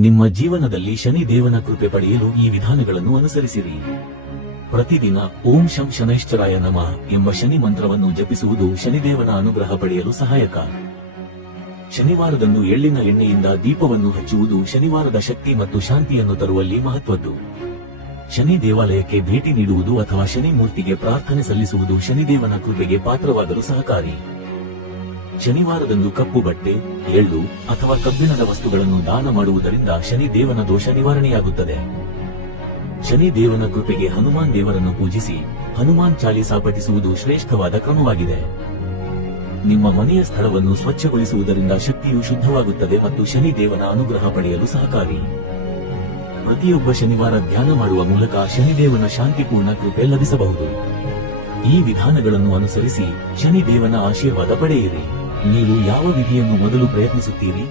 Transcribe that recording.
ನಿಮ್ಮ ಜೀವನದಲ್ಲಿ ಶನಿ ದೇವನ ಕೃಪೆ ಪಡೆಯಲು ಈ ವಿಧಾನಗಳನ್ನು ಅನುಸರಿಸಿರಿ. ಪ್ರತಿದಿನ ಓಂ ಶಂ ಶನೈಶ್ಚರಾಯ ನಮಃ ಎಂಬ ಶನಿ ಮಂತ್ರವನ್ನು ಜಪಿಸುವುದು ಶನಿದೇವನ ಅನುಗ್ರಹ ಪಡೆಯಲು ಸಹಾಯಕ. ಶನಿವಾರದಂದು ಎಳ್ಳಿನ ಎಣ್ಣೆಯಿಂದ ದೀಪವನ್ನು ಹಚ್ಚುವುದು ಶನಿವಾರದ ಶಕ್ತಿ ಮತ್ತು ಶಾಂತಿಯನ್ನು ತರುವಲ್ಲಿ ಮಹತ್ವದ್ದು. ಶನಿ ದೇವಾಲಯಕ್ಕೆ ಭೇಟಿ ನೀಡುವುದು ಅಥವಾ ಶನಿ ಮೂರ್ತಿಗೆ ಪ್ರಾರ್ಥನೆ ಸಲ್ಲಿಸುವುದು ಶನಿದೇವನ ಕೃಪೆಗೆ ಪಾತ್ರವಾಗಲು ಸಹಕಾರಿ. ಶನಿವಾರದಂದು ಕಪ್ಪು ಬಟ್ಟೆ, ಎಳ್ಳು ಅಥವಾ ಕಬ್ಬಿಣದ ವಸ್ತುಗಳನ್ನು ದಾನ ಮಾಡುವುದರಿಂದ ಶನಿ ದೇವನ ದೋಷ ನಿವಾರಣೆಯಾಗುತ್ತದೆ. ಶನಿ ದೇವನ ಕೃಪೆಗೆ ಹನುಮಾನ್ ದೇವರನ್ನು ಪೂಜಿಸಿ ಹನುಮಾನ್ ಚಾಲೀಸಾ ಪಠಿಸುವುದು ಶ್ರೇಷ್ಠವಾದ ಕ್ರಮವಾಗಿದೆ. ನಿಮ್ಮ ಮನೆಯ ಸ್ಥಳವನ್ನು ಸ್ವಚ್ಛಗೊಳಿಸುವುದರಿಂದ ಶಕ್ತಿಯು ಶುದ್ಧವಾಗುತ್ತದೆ ಮತ್ತು ಶನಿ ದೇವನ ಅನುಗ್ರಹ ಪಡೆಯಲು ಸಹಕಾರಿ. ಪ್ರತಿಯೊಬ್ಬ ಶನಿವಾರ ಧ್ಯಾನ ಮಾಡುವ ಮೂಲಕ ಶನಿದೇವನ ಶಾಂತಿಪೂರ್ಣ ಕೃಪೆ ಲಭಿಸಬಹುದು. ಈ ವಿಧಾನಗಳನ್ನು ಅನುಸರಿಸಿ ಶನಿ ದೇವನ ಆಶೀರ್ವಾದ ಪಡೆಯಿರಿ. ನೀವು ಯಾವ ವಿಧಿಯನ್ನು ಮೊದಲು ಪ್ರಯತ್ನಿಸುತ್ತೀರಿ?